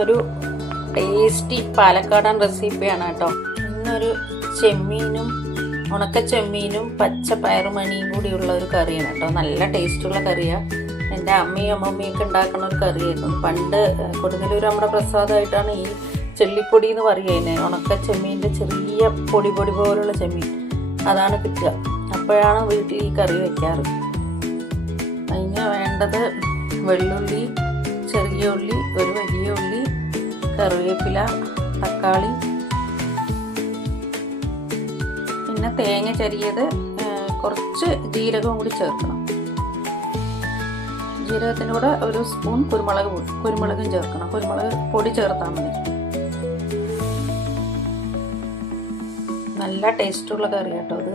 ഒരു ടേസ്റ്റി പാലക്കാടൻ റെസിപ്പിയാണ് കേട്ടോ. ഇന്നൊരു ചെമ്മീനും ഉണക്ക ചെമ്മീനും പച്ച പയറുമണിയും കൂടിയുള്ള ഒരു കറിയാണ് കേട്ടോ. നല്ല ടേസ്റ്റുള്ള കറിയാണ്. എൻ്റെ അമ്മയും അമ്മമ്മയൊക്കെ ഉണ്ടാക്കുന്ന ഒരു കറിയായിരുന്നു. പണ്ട് കൊടുങ്ങല്ലൂർ നമ്മുടെ പ്രസാദമായിട്ടാണ് ഈ ചെള്ളിപ്പൊടി എന്ന് പറയുന്നത്. ഉണക്ക ചെമ്മീൻ്റെ ചെറിയ പൊടി പോലുള്ള ചെമ്മീൻ അതാണ് കിട്ടുക. അപ്പോഴാണ് വീട്ടിൽ ഈ കറി വയ്ക്കാറ്. അതിന് വേണ്ടത് വെള്ളുള്ളി, ചെറിയ ഉള്ളി, ഒരു വലിയ ഉള്ളി, കറിവേപ്പില, തക്കാളി, പിന്നെ തേങ്ങ ചരിയത്, കുറച്ച് ജീരകവും കൂടി ചേർക്കണം. ജീരകത്തിൻ്റെ കൂടെ ഒരു സ്പൂൺ കുരുമുളകും ചേർക്കണം. കുരുമുളക് പൊടി ചേർത്താൽ മതി. നല്ല ടേസ്റ്റുള്ള കറി കേട്ടോ അത്.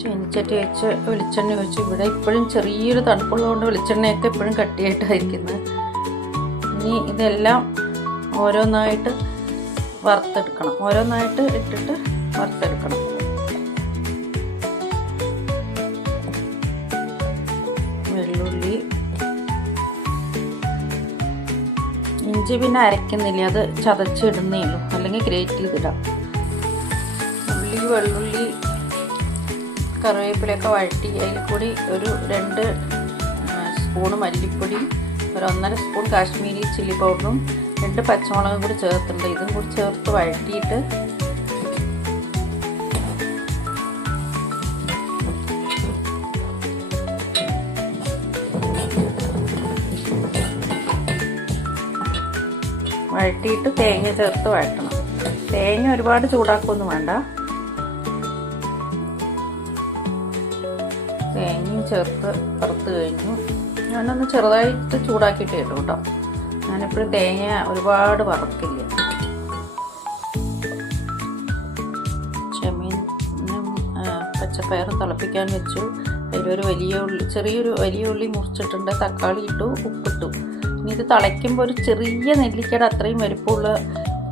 ചീനിച്ചട്ടി വെച്ച് വെളിച്ചെണ്ണ ഒഴിച്ച്, ഇവിടെ ഇപ്പോഴും ചെറിയൊരു തണുപ്പുള്ളതുകൊണ്ട് വെളിച്ചെണ്ണയൊക്കെ ഇപ്പോഴും കട്ടിയായിട്ടായിരിക്കുന്നത്. ഇനി ഇതെല്ലാം ഓരോന്നായിട്ട് വറുത്തെടുക്കണം. ഓരോന്നായിട്ട് ഇട്ടിട്ട് വറുത്തെടുക്കണം. വെള്ളുള്ളി, ഇഞ്ചി പിന്നെ അരയ്ക്കുന്നില്ല, അത് ചതച്ചിടുന്നേ ഉള്ളൂ, അല്ലെങ്കിൽ ഗ്രേറ്റ് ചെയ്തിടാം. ഉള്ളി, വെള്ളുള്ളി, കറിവേപ്പിലയൊക്കെ വഴറ്റി അതിൽ കൂടി ഒരു 2 സ്പൂണ് മല്ലിപ്പൊടി, ഒരു 1.5 സ്പൂൺ കാശ്മീരി ചില്ലി പൗഡറും 2 പച്ചമുളകും കൂടി ചേർത്തിട്ടുണ്ട്. ഇതും കൂടി ചേർത്ത് വഴറ്റിയിട്ട് തേങ്ങ ചേർത്ത് വഴറ്റണം. തേങ്ങ ഒരുപാട് ചൂടാക്കൊന്നും വേണ്ട. തേങ്ങയും ചേർത്ത് വറുത്ത് കഴിഞ്ഞു. ഞാനൊന്ന് ചെറുതായിട്ട് ചൂടാക്കിയിട്ടേ ഉള്ളൂ കേട്ടോ. ഞാനെപ്പോഴും തേങ്ങ ഒരുപാട് വറക്കില്ല. ചെമ്മീനും പച്ചപ്പയറും തിളപ്പിക്കാൻ വെച്ചു. അതിലൊരു ചെറിയൊരു വലിയ ഉള്ളി മുറിച്ചിട്ടുണ്ട്, തക്കാളി ഇട്ടു, ഉപ്പിട്ടു. ഇനി ഇത് തിളയ്ക്കുമ്പോൾ ഒരു ചെറിയ നെല്ലിക്കയുടെ അത്രയും വലുപ്പമുള്ള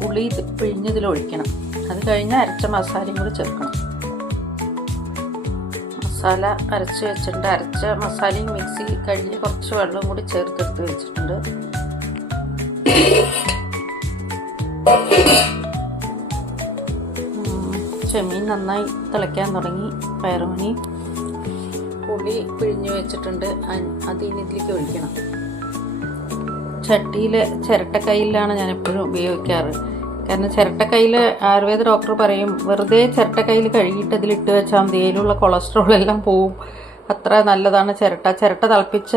പുളി പിഴിഞ്ഞതിൽ ഒഴിക്കണം. അത് കഴിഞ്ഞ് അരച്ച മസാലയും കൂടി ചേർക്കണം. മസാല അരച്ച് വെച്ചിട്ടുണ്ട്. അരച്ച മസാലയും മിക്സി കഴിഞ്ഞ് കുറച്ച് വെള്ളം കൂടി ചേർത്തെടുത്ത് വെച്ചിട്ടുണ്ട്. ചെമ്മീൻ നന്നായി തിളയ്ക്കാൻ തുടങ്ങി. പയറുമണി പുളി പിഴിഞ്ഞ് വെച്ചിട്ടുണ്ട്. അതിന് ഇതിലേക്ക് ഒഴിക്കണം. ചട്ടിയിൽ ചിരട്ടക്കൈയിലാണ് ഞാൻ എപ്പോഴും ഉപയോഗിക്കാറ്. കാരണം ചിരട്ടക്കൈയിൽ ആയുർവേദ ഡോക്ടർ പറയും വെറുതെ ചിരട്ടക്കൈയിൽ കഴുകിയിട്ട് അതിലിട്ട് വെച്ചാൽ മതി, അതിലുള്ള കൊളസ്ട്രോൾ എല്ലാം പോവും. അത്ര നല്ലതാണ് ചിരട്ട തിളപ്പിച്ച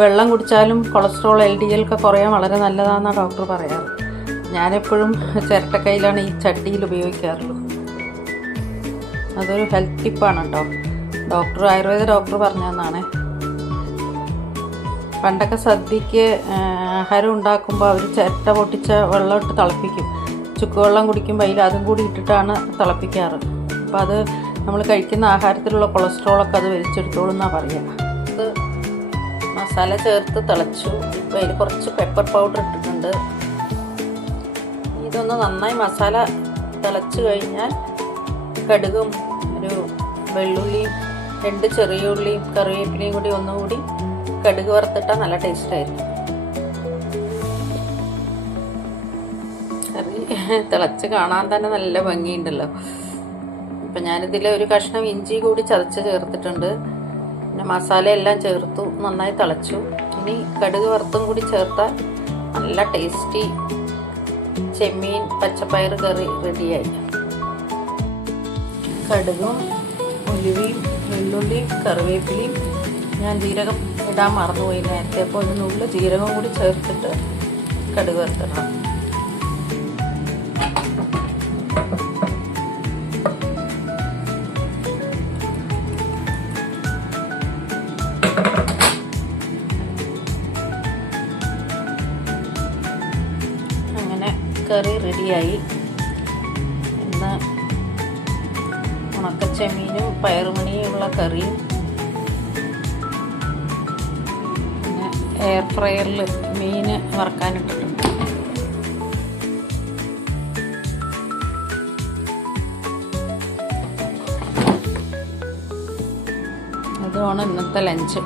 വെള്ളം കുടിച്ചാലും കൊളസ്ട്രോൾ LDL ഒക്കെ കുറയാൻ വളരെ നല്ലതാണെന്നാണ് ഡോക്ടർ പറയാറ്. ഞാനെപ്പോഴും ചിരട്ടക്കൈയിലാണ് ഈ ചട്ടിയിൽ ഉപയോഗിക്കാറുള്ളൂ. അതൊരു ഹെൽത്ത് ടിപ്പാണ് കേട്ടോ. ആയുർവേദ ഡോക്ടർ പറഞ്ഞതെന്നാണ്. പണ്ടൊക്കെ സദ്യക്ക് ആഹാരം ഉണ്ടാക്കുമ്പോൾ അവർ ചിരട്ട പൊട്ടിച്ച വെള്ളം ഇട്ട് തിളപ്പിക്കും. ചുക്കുവെള്ളം കുടിക്കുമ്പോൾ അതിൽ അതും കൂടി ഇട്ടിട്ടാണ് തിളപ്പിക്കാറ്. അപ്പോൾ അത് നമ്മൾ കഴിക്കുന്ന ആഹാരത്തിലുള്ള കൊളസ്ട്രോളൊക്കെ അത് വലിച്ചെടുത്തോളും എന്നാണ് പറയുക. ഇത് മസാല ചേർത്ത് തിളച്ചു. ഇപ്പോൾ അതിൽ കുറച്ച് പെപ്പർ പൗഡർ ഇട്ടിട്ടുണ്ട്. ഇതൊന്ന് നന്നായി മസാല തിളച്ച് കഴിഞ്ഞാൽ കടുകും ഒരു വെള്ളുള്ളിയും 2 ചെറിയ ഉള്ളിയും കറിവേപ്പിലയും കൂടി ഒന്നുകൂടി കടുക് വറുത്തിട്ടാൽ നല്ല ടേസ്റ്റായിരിക്കും. കറി തിളച്ച് കാണാൻ തന്നെ നല്ല ഭംഗിയുണ്ടല്ലോ. ഇപ്പം ഞാനിതിൽ ഒരു കഷ്ണം ഇഞ്ചി കൂടി ചതച്ച് ചേർത്തിട്ടുണ്ട്. പിന്നെ മസാല എല്ലാം ചേർത്തു, നന്നായി തിളച്ചു. ഇനി കടുക് വറുത്തും കൂടി ചേർത്താൽ നല്ല ടേസ്റ്റി ചെമ്മീൻ പച്ചപ്പയർ കറി റെഡിയായി. കടുകും ഉലുവയും വെള്ളുള്ളിയും കറിവേപ്പിലയും, ഞാൻ ജീരകം ഇടാൻ മറന്നുപോയി നേരത്തെ. അപ്പോൾ ഒരു നുള്ളു ജീരകം കൂടി ചേർത്തിട്ട് കടുക് വറുത്തിടണം. അങ്ങനെ കറി റെഡിയായി. ഇന്ന് ഉണക്കച്ചെമ്മീനും പയറുമണിയുമുള്ള കറിയും എയർ ഫ്രയറിൽ മീൻ വറുക്കാനിട്ടിട്ടുണ്ട്. അതുമാണ് ഇന്നത്തെ ലഞ്ച്.